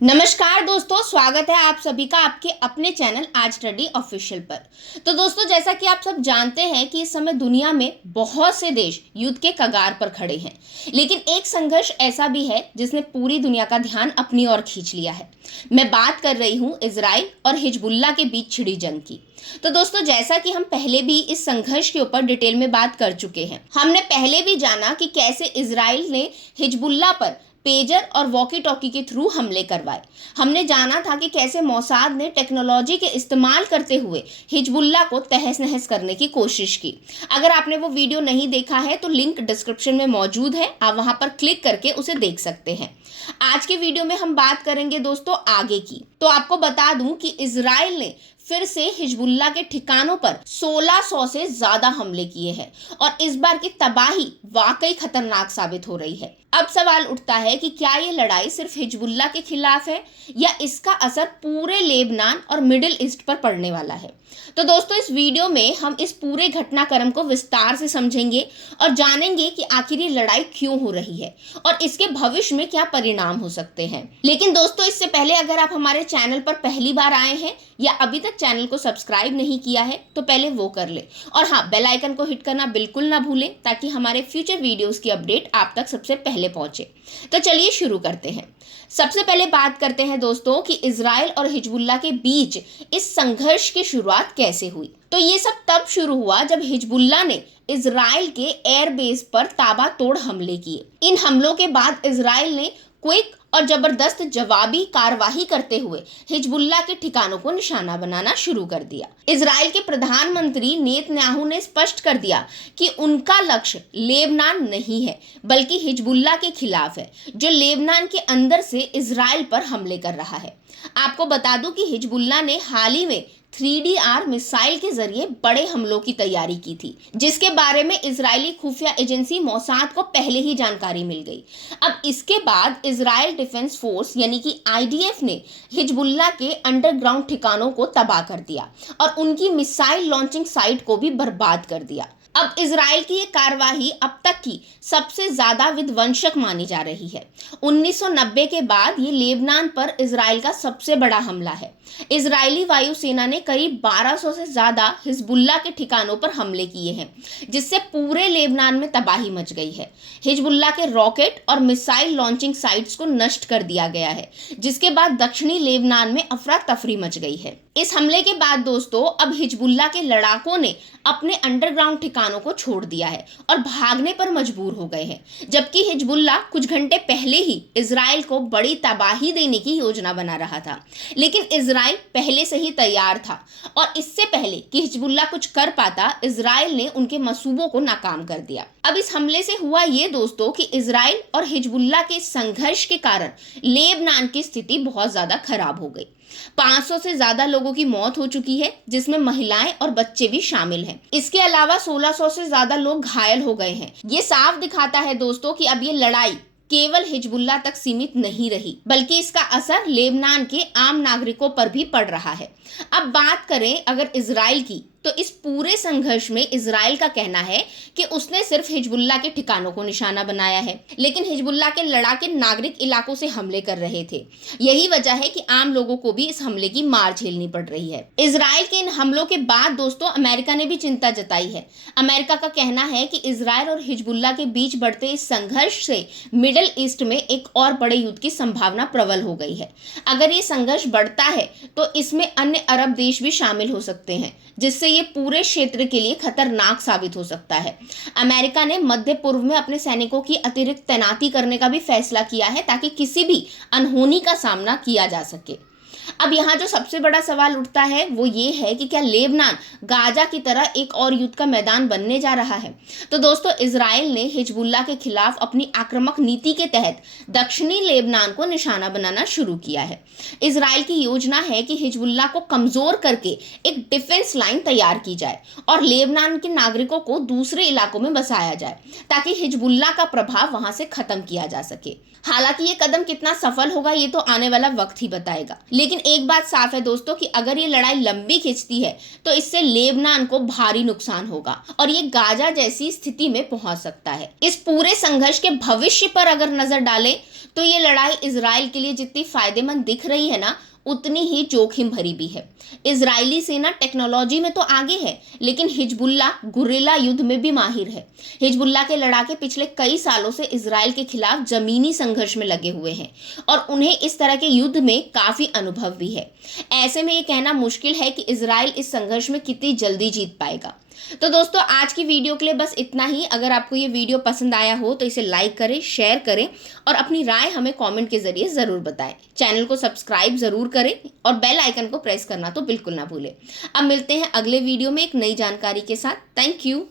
नमस्कार दोस्तों, स्वागत है आप सभी का आपके अपने चैनल आज स्टडी ऑफिशियल पर। तो दोस्तों, जैसा कि आप सब जानते हैं कि इस समय दुनिया में बहुत से देश युद्ध के कगार पर खड़े हैं, लेकिन एक संघर्ष ऐसा भी है जिसने पूरी दुनिया का ध्यान अपनी ओर खींच लिया है। मैं बात कर रही हूँ इजराइल और हिजबुल्लाह के बीच छिड़ी जंग की। तो दोस्तों, जैसा कि हम पहले भी इस संघर्ष के ऊपर डिटेल में बात कर चुके हैं, हमने पहले भी जाना कि कैसे इजराइल ने हिजबुल्लाह पर पेजर और वॉकी टॉकी के थ्रू हमले करवाए। हमने जाना था कि कैसे मोसाद ने टेक्नोलॉजी के इस्तेमाल करते हुए हिजबुल्लाह को तहस नहस करने की कोशिश की। अगर आपने वो वीडियो नहीं देखा है तो लिंक डिस्क्रिप्शन में मौजूद है, आप वहां पर क्लिक करके उसे देख सकते हैं। आज के वीडियो में हम बात करेंगे दोस्तों आगे की। तो आपको बता दूं कि इजराइल ने फिर से हिजबुल्लाह के ठिकानों पर 1600 से ज्यादा हमले किए हैं और इस बार की तबाही वाकई खतरनाक साबित हो रही है। अब सवाल उठता है कि क्या ये लड़ाई सिर्फ हिजबुल्लाह के खिलाफ है या इसका असर पूरे लेबनान और मिडिल ईस्ट पर पड़ने वाला है। तो दोस्तों, इस वीडियो में हम इस पूरे घटनाक्रम को विस्तार से समझेंगे और जानेंगे कि आखिर ये लड़ाई क्यों हो रही है और इसके भविष्य में क्या परिणाम हो सकते हैं। लेकिन दोस्तों, इससे पहले अगर आप हमारे चैनल पर पहली बार आए हैं या अभी तक चैनल को सब्सक्राइब नहीं किया है तो पहले वो कर ले और हाँ, बेल आइकन को हिट करना बिल्कुल ना भूलें ताकि हमारे फ्यूचर वीडियोस की अपडेट आप तक सबसे पहले पहुंचे। तो चलिए शुरू करते हैं। सबसे पहले बात करते हैं दोस्तों कि इजराइल और हिजबुल्लाह के बीच इस संघर्ष की शुरुआत कैसे हुई। तो ये सब तब शुरू हुआ जब हिजबुल्लाह ने इजराइल के एयरबेस पर ताबड़तोड़ हमले किए। इन हमलों के बाद इजराइल ने क्विक और जबरदस्त जवाबी कार्रवाई करते हुए हिजबुल्लाह के ठिकानों को निशाना बनाना शुरू कर दिया। इजराइल के प्रधानमंत्री नेतन्याहू ने स्पष्ट कर दिया कि उनका लक्ष्य लेबनान नहीं है बल्कि हिजबुल्लाह के खिलाफ है, जो लेबनान के अंदर से इजराइल पर हमले कर रहा है। आपको बता दूं कि हिजबुल्लाह ने हाल ही में 3DR मिसाइल के जरिए बड़े हमलों की तैयारी की थी, जिसके बारे में इजरायली खुफिया एजेंसी मोसाद को पहले ही जानकारी मिल गई। अब इसके बाद इजराइल डिफेंस फोर्स यानी कि IDF ने हिजबुल्लाह के अंडरग्राउंड ठिकानों को तबाह कर दिया और उनकी मिसाइल लॉन्चिंग साइट को भी बर्बाद कर दिया। अब इजराइल की ये कार्रवाई अब तक की सबसे ज्यादा विध्वंसक मानी जा रही है। 1990 के बाद ये लेबनान पर इजराइल का सबसे बड़ा हमला है। इजरायली वायुसेना ने करीब 1200 से ज्यादा हिजबुल्लाह के ठिकानों पर हमले किए हैं, जिससे पूरे लेबनान में तबाही मच गई है। हिजबुल्लाह के रॉकेट और मिसाइल लॉन्चिंग साइट्स को नष्ट कर दिया गया है, जिसके बाद दक्षिणी लेबनान में अफरा तफरी मच गई है। इस हमले के बाद दोस्तों अब हिजबुल्लाह के लड़ाकों ने अपने अंडरग्राउंड ठिकानों को छोड़ दिया है और भागने पर मजबूर हो गए हैं, जबकि हिजबुल्लाह कुछ घंटे पहले ही इजराइल को बड़ी तबाही देने की योजना बना रहा था। लेकिन इजराइल पहले से ही तैयार था और इससे पहले कि हिजबुल्लाह कुछ कर पाता, इजराइल ने उनके मंसूबों को नाकाम कर दिया। अब इस हमले से हुआ ये दोस्तों कि इजराइल और हिजबुल्लाह के संघर्ष के कारण लेबनान की स्थिति बहुत ज्यादा खराब हो गई। 500 से ज्यादा लोगों की मौत हो चुकी है, जिसमें महिलाएं और बच्चे भी शामिल हैं। इसके अलावा 1600 से ज्यादा लोग घायल हो गए हैं। ये साफ दिखाता है दोस्तों कि अब ये लड़ाई केवल हिजबुल्लाह तक सीमित नहीं रही, बल्कि इसका असर लेबनान के आम नागरिकों पर भी पड़ रहा है। अब बात करें अगर इजराइल की, तो इस पूरे संघर्ष में इजराइल का कहना है कि उसने सिर्फ हिजबुल्लाह के ठिकानों को निशाना बनाया है, लेकिन हिजबुल्लाह के लड़ाके नागरिक इलाकों से हमले कर रहे थे। यही वजह है कि आम लोगों को भी इस हमले की मार झेलनी पड़ रही है। इजराइल के इन हमलों के बाद दोस्तों अमेरिका ने भी चिंता जताई है। अमेरिका का कहना है कि इजराइल और हिजबुल्लाह के बीच बढ़ते इस संघर्ष से मिडिल ईस्ट में एक और बड़े युद्ध की संभावना प्रबल हो गई है। अगर ये संघर्ष बढ़ता है तो इसमें अन्य अरब देश भी शामिल हो सकते हैं, जिससे ये पूरे क्षेत्र के लिए खतरनाक साबित हो सकता है। अमेरिका ने मध्य पूर्व में अपने सैनिकों की अतिरिक्त तैनाती करने का भी फैसला किया है ताकि किसी भी अनहोनी का सामना किया जा सके। अब यहाँ जो सबसे बड़ा सवाल उठता है वो ये है कि क्या लेबनान गाजा की तरह एक और युद्ध का मैदान बनने जा रहा है। तो दोस्तों, इजराइल ने हिजबुल्लाह के खिलाफ अपनी आक्रामक नीति के तहत दक्षिणी लेबनान को निशाना बनाना शुरू किया है। इजराइल की योजना है कि हिजबुल्लाह को कमजोर करके एक डिफेंस लाइन तैयार की जाए और लेबनान के नागरिकों को दूसरे इलाकों में बसाया जाए ताकि हिजबुल्लाह का प्रभाव वहां से खत्म किया जा सके। हालांकि ये कदम कितना सफल होगा ये तो आने वाला वक्त ही बताएगा, लेकिन एक बात साफ है दोस्तों कि अगर ये लड़ाई लंबी खिंचती है तो इससे लेबनान को भारी नुकसान होगा और ये गाजा जैसी स्थिति में पहुंच सकता है। इस पूरे संघर्ष के भविष्य पर अगर नजर डालें तो ये लड़ाई इजराइल के लिए जितनी फायदेमंद दिख रही है ना, उतनी ही जोखिम भरी भी है। इजरायली सेना टेक्नोलॉजी में तो आगे है, लेकिन हिजबुल्ला गुर्रिला युद्ध में भी माहिर है। हिजबुल्ला के लड़ाके पिछले कई सालों से इजराइल के खिलाफ जमीनी संघर्ष में लगे हुए हैं और उन्हें इस तरह के युद्ध में काफी अनुभव भी है। ऐसे में ये कहना मुश्किल है कि इजराइल इस संघर्ष में कितनी जल्दी जीत पाएगा। तो दोस्तों आज की वीडियो के लिए बस इतना ही। अगर आपको ये वीडियो पसंद आया हो तो इसे लाइक करें, शेयर करें और अपनी राय हमें कमेंट के जरिए ज़रूर बताएं। चैनल को सब्सक्राइब ज़रूर करें और बेल आइकन को प्रेस करना तो बिल्कुल ना भूलें। अब मिलते हैं अगले वीडियो में एक नई जानकारी के साथ। Thank you.